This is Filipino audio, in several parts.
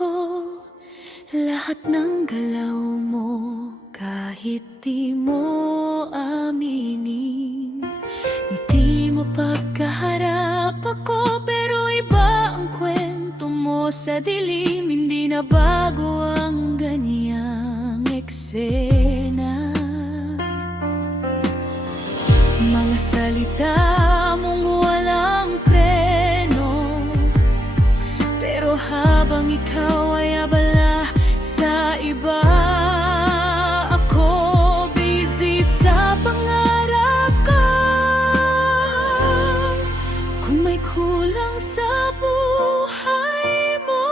ko lahat ng galaw mo, kahit di mo aminin. Ngiti mo pagkaharap ako, pero iba ang kwento mo sa dilim. Hindi na bago ang ganyang eksena. Mga salita mong walang preno, pero habang ikaw ay abala sa iba, ako busy sa pangarap ko. Kung may kulang sa buhay mo,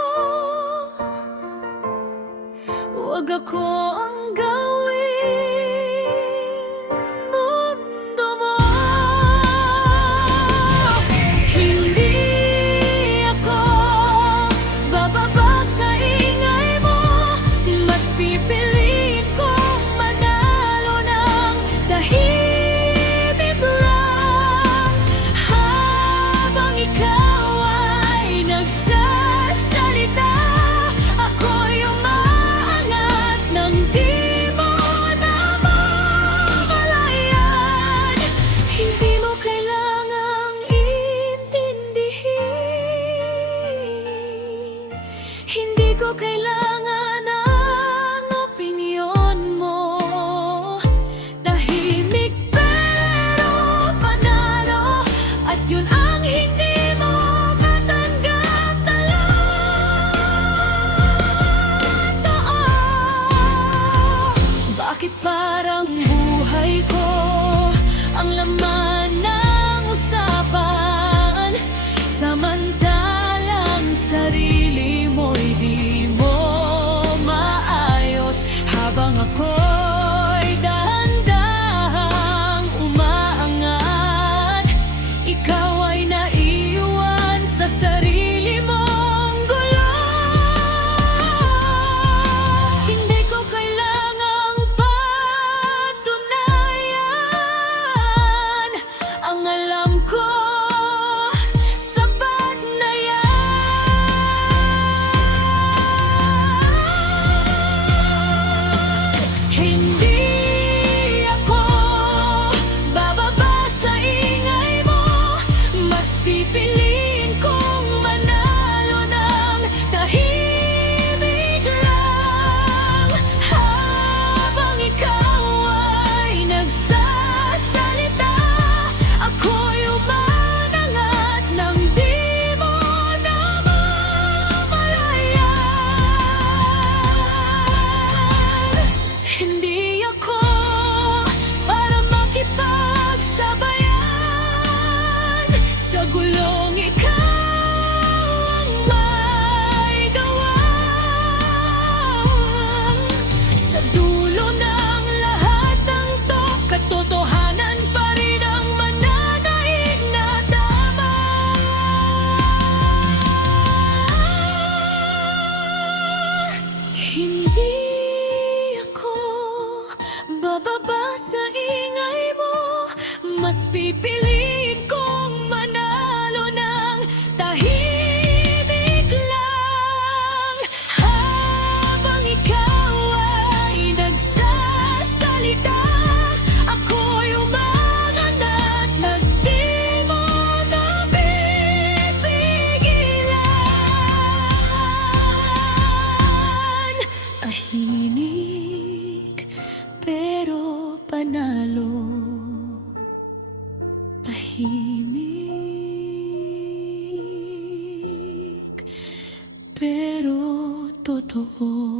huwag ako ang gawin mundo mo. Hindi ako bababa sa ingay mo, mas pipiliin kong manalo ng tahimik lang. Habang ikaw ay nagsasalita, ako'y umaangat nang di mo namamalayan. Hindi mo kailangang intindihin, hindi ko kailangan ang opinyon mo. Tahimik pero panalo, at yun ang hindi mo matanggap totoo. Bakit parang buhay ko ang laman ng usapan, samantalang sarili mo'y di mo maayos? Habang ako'y dahan-dahang umaangat, ikaw ay naiiwan sa sarili mong gulo. Hindi ko kailangang patunayan, ang alam ko sapat na yan. Hindi ako bababa sa ingay mo, mas pipiliin kong manalo ng tahimik lang. Habang ikaw ay nagsasalita, ako'y umanangat nang di mo namamalayan. Hindi ako para makipagsabayan sa gulong ikaw ang may gawa. Sa dulo ng lahat ng to, katotohanan pa rin ang mananaig na tama. Hindi ako bababa sa ingay mo, mas pipiliin kong manalo ng tahimik lang. Habang ikaw ay nagsasalita, ako'y umangat na di mo napipigilan. Tahimik pero panalo, tahimik pero totoo.